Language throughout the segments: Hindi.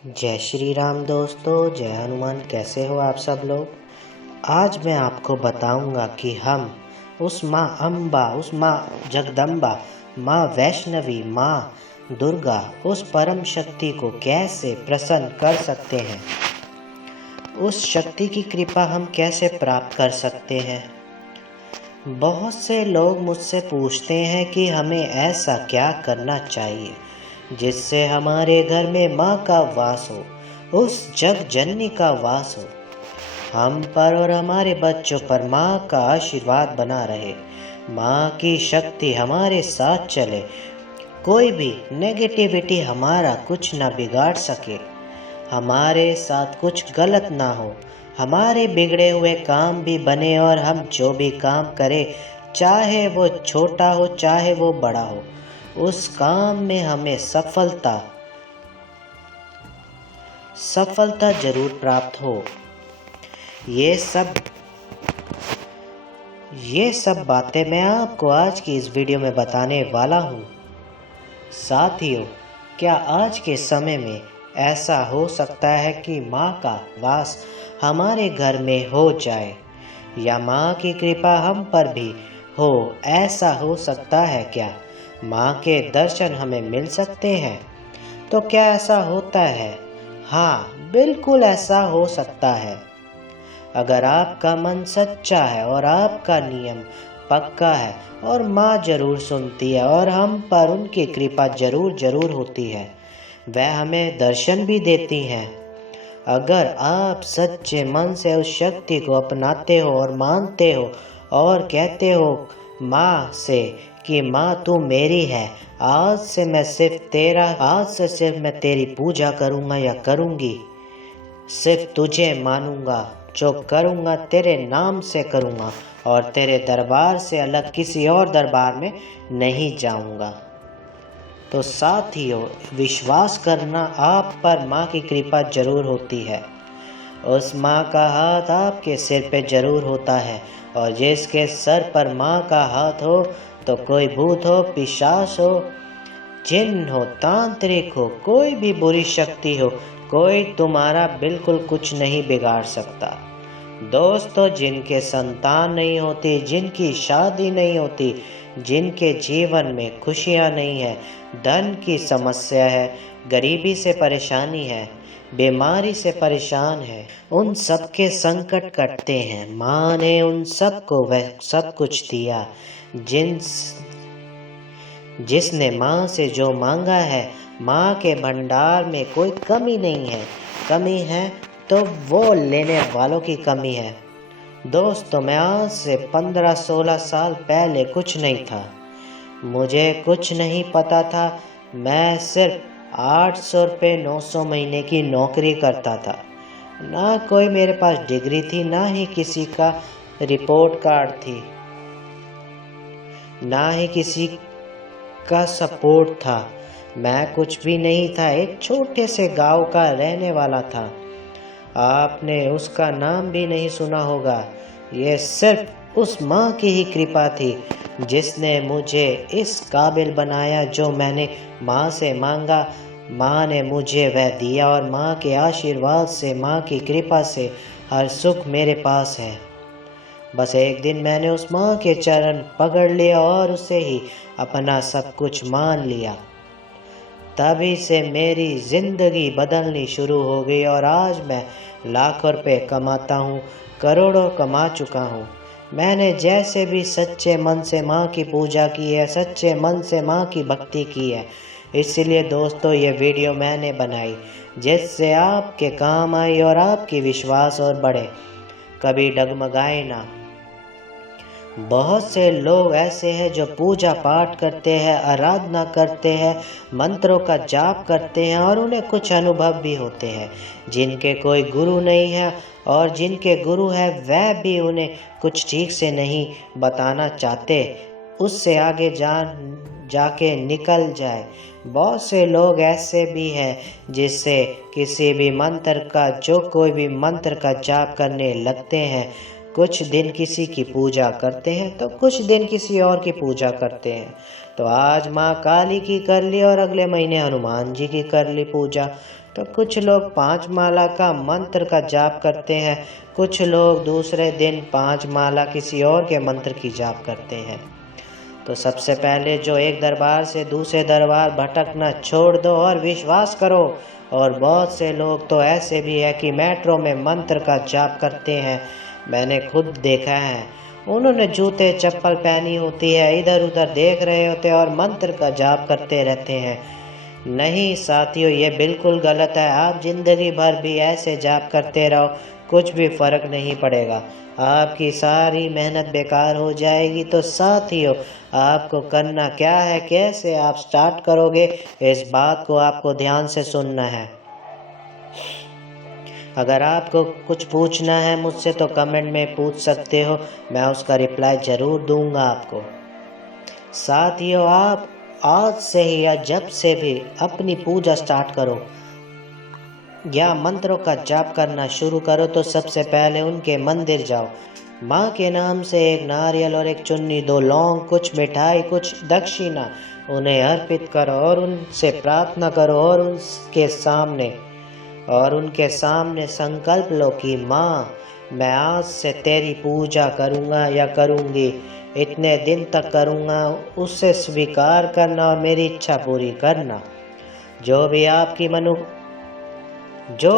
जय श्री राम दोस्तों, जय हनुमान। कैसे हो आप सब लोग। आज मैं आपको बताऊंगा कि हम उस माँ अम्बा, उस माँ जगदम्बा, माँ वैष्णवी, माँ दुर्गा, उस परम शक्ति को कैसे प्रसन्न कर सकते हैं, उस शक्ति की कृपा हम कैसे प्राप्त कर सकते हैं। बहुत से लोग मुझसे पूछते हैं कि हमें ऐसा क्या करना चाहिए जिससे हमारे घर में माँ का वास हो, उस जग जननी का वास हो, हम पर और हमारे बच्चों पर माँ का आशीर्वाद बना रहे, माँ की शक्ति हमारे साथ चले, कोई भी नेगेटिविटी हमारा कुछ ना बिगाड़ सके, हमारे साथ कुछ गलत ना हो, हमारे बिगड़े हुए काम भी बने और हम जो भी काम करें, चाहे वो छोटा हो चाहे वो बड़ा हो, उस काम में हमें सफलता जरूर प्राप्त हो। ये सब बातें मैं आपको आज की इस वीडियो में बताने वाला हूँ। साथियों, क्या आज के समय में ऐसा हो सकता है कि माँ का वास हमारे घर में हो जाए, या माँ की कृपा हम पर भी हो, ऐसा हो सकता है क्या? माँ के दर्शन हमें मिल सकते हैं? तो क्या ऐसा होता है? हाँ, बिल्कुल ऐसा हो सकता है। अगर आपका मन सच्चा है और आपका नियम पक्का है और माँ जरूर सुनती है और हम पर उनकी कृपा जरूर होती है, वह हमें दर्शन भी देती हैं। अगर आप सच्चे मन से उस शक्ति को अपनाते हो और मानते हो और कहते हो माँ से कि माँ तू मेरी है, आज से सिर्फ मैं तेरी पूजा करूँगा या करूँगी, सिर्फ तुझे मानूंगा, जो करूँगा तेरे नाम से करूँगा और तेरे दरबार से अलग किसी और दरबार में नहीं जाऊँगा। तो साथियों, विश्वास करना, आप पर माँ की कृपा जरूर होती है। उस माँ का हाथ आपके सिर पे जरूर होता है, और जिसके सर पर माँ का हाथ हो, तो कोई भूत हो, पिशाच हो, जिन हो, तांत्रिक हो, कोई भी बुरी शक्ति हो, कोई तुम्हारा बिल्कुल कुछ नहीं बिगाड़ सकता। दोस्तों, जिनके संतान नहीं होती, जिनकी शादी नहीं होती, जिनके जीवन में खुशियाँ नहीं है, धन की समस्या है, गरीबी से परेशानी है, बीमारी से परेशान है, उन सब के संकट कटते हैं। माँ ने उन सबको वह सब कुछ दिया। जिसने माँ से जो मांगा है, माँ के भंडार में कोई कमी नहीं है। कमी है तो वो लेने वालों की कमी है। दोस्तों, मैं आज से 15-16 साल पहले कुछ नहीं था, मुझे कुछ नहीं पता था। मैं सिर्फ 800 रुपये 900 महीने की नौकरी करता था। ना कोई मेरे पास डिग्री थी, ना ही किसी का रिपोर्ट कार्ड थी, ना ही किसी का सपोर्ट था। मैं कुछ भी नहीं था, एक छोटे से गांव का रहने वाला था। आपने उसका नाम भी नहीं सुना होगा। ये सिर्फ उस माँ की ही कृपा थी जिसने मुझे इस काबिल बनाया। जो मैंने माँ से मांगा, माँ ने मुझे वह दिया, और माँ के आशीर्वाद से, माँ की कृपा से हर सुख मेरे पास है। बस एक दिन मैंने उस माँ के चरण पकड़ लिया और उसे ही अपना सब कुछ मान लिया। तभी से मेरी जिंदगी बदलनी शुरू हो गई, और आज मैं लाखों रुपए कमाता हूँ, करोड़ों कमा चुका हूँ। मैंने जैसे भी सच्चे मन से माँ की पूजा की है, सच्चे मन से माँ की भक्ति की है, इसलिए दोस्तों ये वीडियो मैंने बनाई जिससे आपके काम आई और आपकी विश्वास और बढ़े, कभी डगमगाए ना। बहुत से लोग ऐसे हैं जो पूजा पाठ करते हैं, आराधना करते हैं, मंत्रों का जाप करते हैं, और उन्हें कुछ अनुभव भी होते हैं। जिनके कोई गुरु नहीं है और जिनके गुरु है, वह भी उन्हें कुछ ठीक से नहीं बताना चाहते, उससे आगे जाके निकल जाए। बहुत से लोग ऐसे भी हैं जिससे किसी भी मंत्र का, जो कोई भी मंत्र का जाप करने लगते हैं, कुछ दिन किसी की पूजा करते हैं तो कुछ दिन किसी और की पूजा करते हैं। तो आज माँ काली की कर ली और अगले महीने हनुमान जी की कर ली पूजा, तो कुछ लोग 5 माला का मंत्र का जाप करते हैं, कुछ लोग दूसरे दिन 5 माला किसी और के मंत्र की जाप करते हैं। तो सबसे पहले जो एक दरबार से दूसरे दरबार भटकना छोड़ दो और विश्वास करो। और बहुत से लोग तो ऐसे भी है कि मेट्रो में मंत्र का जाप करते हैं, मैंने खुद देखा है। उन्होंने जूते चप्पल पहनी होती है, इधर उधर देख रहे होते हैं और मंत्र का जाप करते रहते हैं। नहीं साथियों, ये बिल्कुल गलत है। आप जिंदगी भर भी ऐसे जाप करते रहो, कुछ भी फर्क नहीं पड़ेगा, आपकी सारी मेहनत बेकार हो जाएगी। तो साथियों, आपको करना क्या है, कैसे आप स्टार्ट करोगे, इस बात को आपको ध्यान से सुनना है। अगर आपको कुछ पूछना है मुझसे तो कमेंट में पूछ सकते हो, मैं उसका रिप्लाई ज़रूर दूंगा आपको। साथियों, आप आज से ही या जब से भी अपनी पूजा स्टार्ट करो या मंत्रों का जाप करना शुरू करो तो सबसे पहले उनके मंदिर जाओ। माँ के नाम से एक नारियल और एक चुन्नी, 2 लौंग, कुछ मिठाई, कुछ दक्षिणा उन्हें अर्पित करो और उनसे प्रार्थना करो और उनके सामने संकल्प लो कि माँ, मैं आज से तेरी पूजा करूँगा या करूँगी, इतने दिन तक करूँगा, उससे स्वीकार करना और मेरी इच्छा पूरी करना। जो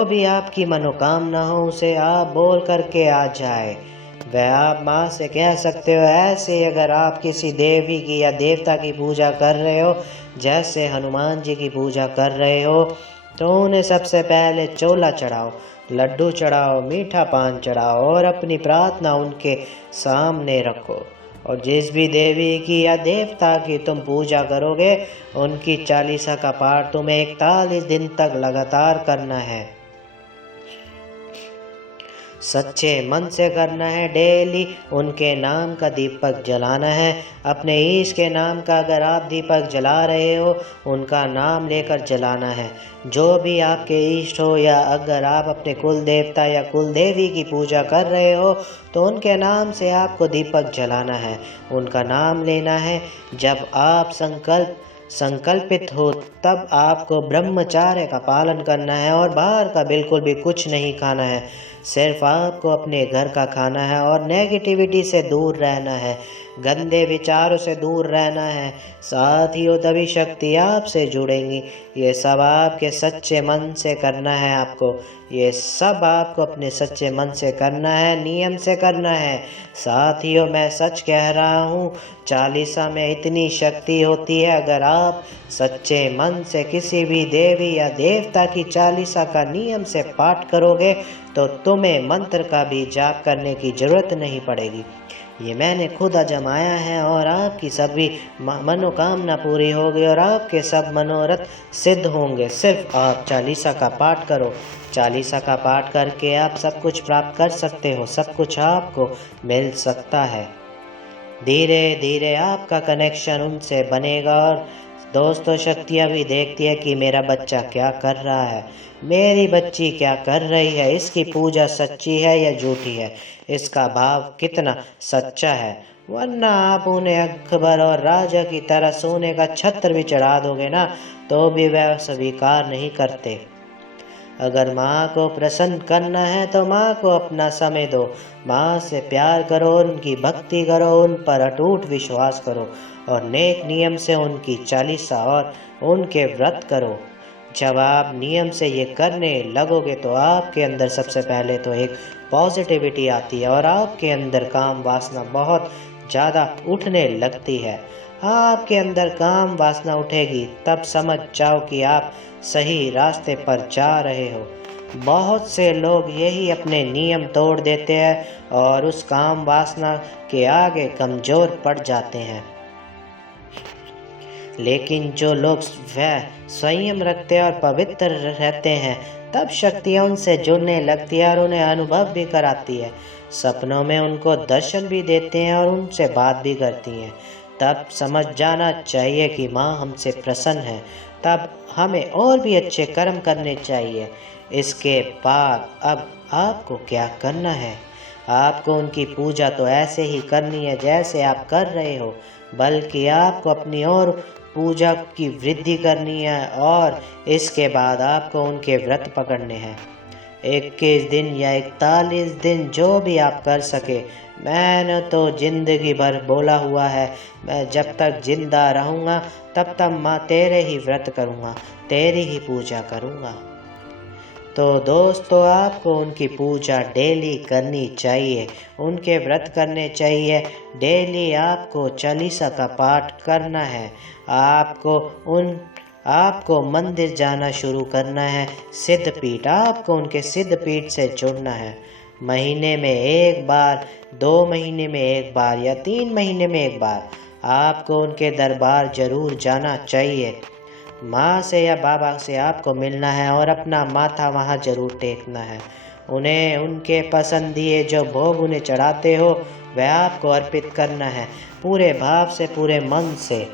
भी आपकी मनोकामना हो उसे आप बोल करके आ जाए। वह आप माँ से कह सकते हो। ऐसे अगर आप किसी देवी की या देवता की पूजा कर रहे हो, जैसे हनुमान जी की पूजा कर रहे हो, तो उन्हें सबसे पहले चोला चढ़ाओ, लड्डू चढ़ाओ, मीठा पान चढ़ाओ और अपनी प्रार्थना उनके सामने रखो। और जिस भी देवी की या देवता की तुम पूजा करोगे, उनकी चालीसा का पाठ तुम्हें 41 दिन तक लगातार करना है। सच्चे मन से करना है। डेली उनके नाम का दीपक जलाना है। अपने ईश के नाम का अगर आप दीपक जला रहे हो, उनका नाम लेकर जलाना है। जो भी आपके इष्ट हो, या अगर आप अपने कुल देवता या कुल देवी की पूजा कर रहे हो तो उनके नाम से आपको दीपक जलाना है, उनका नाम लेना है। जब आप संकल्पित हो तब आपको ब्रह्मचार्य का पालन करना है और बाहर का बिल्कुल भी कुछ नहीं खाना है। सिर्फ आपको अपने घर का खाना है और नेगेटिविटी से दूर रहना है, गंदे विचारों से दूर रहना है। साथियों, तभी शक्ति आपसे जुड़ेंगी। ये सब आपके सच्चे मन से करना है आपको। ये सब आपको अपने सच्चे मन से करना है, नियम से करना है। साथियों, मैं सच कह रहा हूँ, चालीसा में इतनी शक्ति होती है। अगर आप सच्चे मन से किसी भी देवी या देवता की चालीसा का नियम से पाठ करोगे तो तुम्हें मंत्र का भी जाप करने की जरूरत नहीं पड़ेगी। ये मैंने खुद आजमाया है और आपकी सभी मनोकामना पूरी होगी और आपके सब मनोरथ सिद्ध होंगे। सिर्फ आप चालीसा का पाठ करो। चालीसा का पाठ करके आप सब कुछ प्राप्त कर सकते हो, सब कुछ आपको मिल सकता है। धीरे धीरे आपका कनेक्शन उनसे बनेगा। और दोस्तों, शक्तियाँ भी देखती है कि मेरा बच्चा क्या कर रहा है, मेरी बच्ची क्या कर रही है, इसकी पूजा सच्ची है या झूठी है, इसका भाव कितना सच्चा है। वरना आप उन्हें अकबर और राजा की तरह सोने का छत्र भी चढ़ा दोगे ना, तो भी वह स्वीकार नहीं करते। अगर माँ को प्रसन्न करना है तो माँ को अपना समय दो, माँ से प्यार करो, उनकी भक्ति करो, उन पर अटूट विश्वास करो और नेक नियम से उनकी चालीसा और उनके व्रत करो। जब आप नियम से ये करने लगोगे तो आपके अंदर सबसे पहले तो एक पॉजिटिविटी आती है और आपके अंदर काम वासना बहुत ज़्यादा उठने लगती है। आपके अंदर काम वासना उठेगी तब समझ जाओ कि आप सही रास्ते पर जा रहे हो। बहुत से लोग यही अपने नियम तोड़ देते हैं और उस काम वासना के आगे कमज़ोर पड़ जाते हैं। लेकिन जो लोग वह संयम रखते हैं और पवित्र रहते हैं, तब शक्तियाँ उनसे जुड़ने लगती है और उन्हें अनुभव भी कराती है। सपनों में उनको दर्शन भी देते हैं और उनसे बात भी करती हैं। तब समझ जाना चाहिए कि माँ हमसे प्रसन्न है। तब हमें और भी अच्छे कर्म करने चाहिए। इसके बाद अब आपको क्या करना है? आपको उनकी पूजा तो ऐसे ही करनी है जैसे आप कर रहे हो, बल्कि आपको अपनी और पूजा की वृद्धि करनी है और इसके बाद आपको उनके व्रत पकड़ने हैं। 21 दिन या 41 दिन जो भी आप कर सके। मैंने तो जिंदगी भर बोला हुआ है, मैं जब तक जिंदा रहूँगा तब तक माँ तेरे ही व्रत करूँगा, तेरी ही पूजा करूँगा। तो दोस्तों, आपको उनकी पूजा डेली करनी चाहिए, उनके व्रत करने चाहिए। डेली आपको चालीसा का पाठ करना है। आपको मंदिर जाना शुरू करना है। सिद्ध पीठ, आपको उनके सिद्ध पीठ से जुड़ना है। महीने में एक बार, 2 महीने में एक बार या 3 महीने में एक बार आपको उनके दरबार जरूर जाना चाहिए। माँ से या बाबा से आपको मिलना है और अपना माथा वहाँ जरूर टेकना है। उन्हें उनके पसंदीदा जो भोग उन्हें चढ़ाते हो वह आपको अर्पित करना है, पूरे भाव से, पूरे मन से।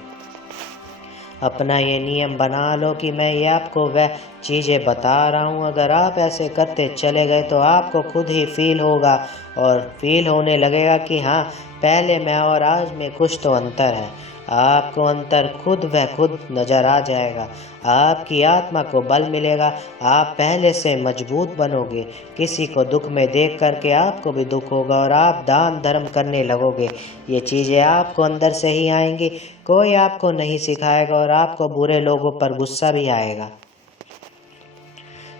अपना ये नियम बना लो कि मैं ये आपको वह चीज़ें बता रहा हूँ, अगर आप ऐसे करते चले गए तो आपको खुद ही फील होगा और फील होने लगेगा कि हाँ, पहले मैं और आज में कुछ तो अंतर है। आपको अंतर खुद व खुद नज़र आ जाएगा। आपकी आत्मा को बल मिलेगा, आप पहले से मजबूत बनोगे। किसी को दुख में देख करके आपको भी दुख होगा और आप दान धर्म करने लगोगे। ये चीज़ें आपको अंदर से ही आएंगी, कोई आपको नहीं सिखाएगा और आपको बुरे लोगों पर गुस्सा भी आएगा।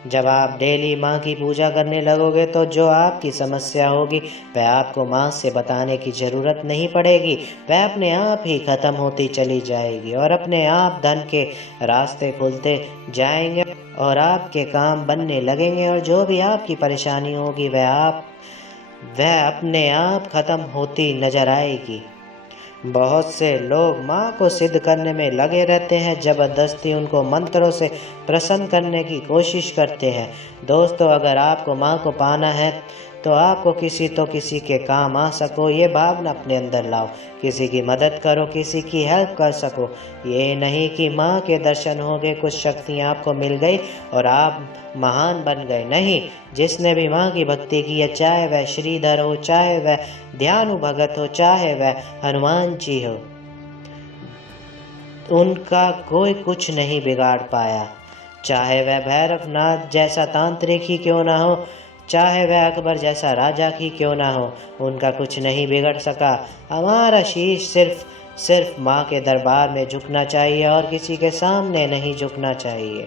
जब आप डेली माँ की पूजा करने लगोगे तो जो आपकी समस्या होगी वह आपको माँ से बताने की ज़रूरत नहीं पड़ेगी, वह अपने आप ही ख़त्म होती चली जाएगी और अपने आप धन के रास्ते खुलते जाएंगे और आपके काम बनने लगेंगे और जो भी आपकी परेशानी होगी वह अपने आप ख़त्म होती नज़र आएगी। बहुत से लोग माँ को सिद्ध करने में लगे रहते हैं, ज़बरदस्ती उनको मंत्रों से प्रसन्न करने की कोशिश करते हैं। दोस्तों, अगर आपको माँ को पाना है तो आपको किसी के काम आ सको, ये भावना अपने अंदर लाओ। किसी की मदद करो, किसी की हेल्प कर सको। ये नहीं कि माँ के दर्शन हो गए, कुछ शक्तियाँ आपको मिल गई और आप महान बन गए। नहीं, जिसने भी माँ की भक्ति की है, चाहे वह श्रीधर हो, चाहे वह ध्यानु भगत हो, चाहे वह हनुमान जी हो, उनका कोई कुछ नहीं बिगाड़ पाया। चाहे वह भैरवनाथ जैसा तांत्रिक ही क्यों ना हो, चाहे वह अकबर जैसा राजा ही क्यों ना हो, उनका कुछ नहीं बिगड़ सका। हमारा शीश सिर्फ माँ के दरबार में झुकना चाहिए और किसी के सामने नहीं झुकना चाहिए।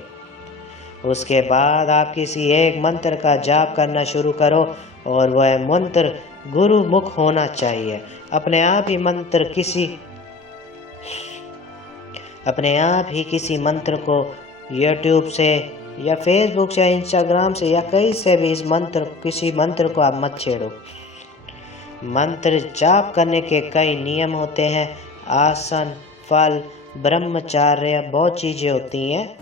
उसके बाद आप किसी एक मंत्र का जाप करना शुरू करो और वह मंत्र गुरुमुख होना चाहिए। अपने आप ही किसी मंत्र को यूट्यूब से या फेसबुक से, इंस्टाग्राम से या कहीं से भी किसी मंत्र को आप मत छेड़ो। मंत्र जाप करने के कई नियम होते हैं, आसन, फल, ब्रह्मचार्य, बहुत चीज़ें होती हैं।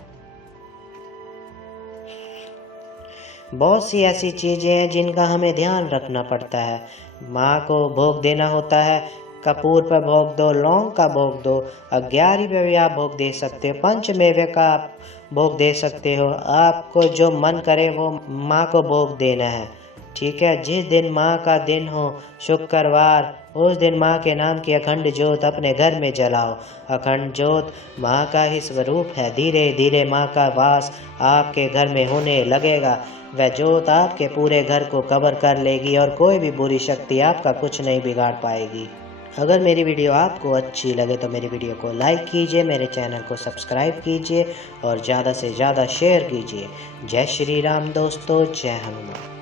बहुत सी ऐसी चीज़ें हैं जिनका हमें ध्यान रखना पड़ता है। माँ को भोग देना होता है, कपूर पर भोग दो, लौंग का भोग दो, 11 पे भी आप भोग दे सकते हो, पंचमेवे का आप भोग दे सकते हो। आपको जो मन करे वो माँ को भोग देना है, ठीक है। जिस दिन माँ का दिन हो, शुक्रवार, उस दिन माँ के नाम की अखंड ज्योत अपने घर में जलाओ। अखंड ज्योत माँ का ही स्वरूप है। धीरे धीरे माँ का वास आपके घर में होने लगेगा। वह ज्योत आपके पूरे घर को कवर कर लेगी और कोई भी बुरी शक्ति आपका कुछ नहीं बिगाड़ पाएगी। अगर मेरी वीडियो आपको अच्छी लगे तो मेरी वीडियो को लाइक कीजिए, मेरे चैनल को सब्सक्राइब कीजिए और ज़्यादा से ज़्यादा शेयर कीजिए। जय श्री राम दोस्तों, जय हनुमान।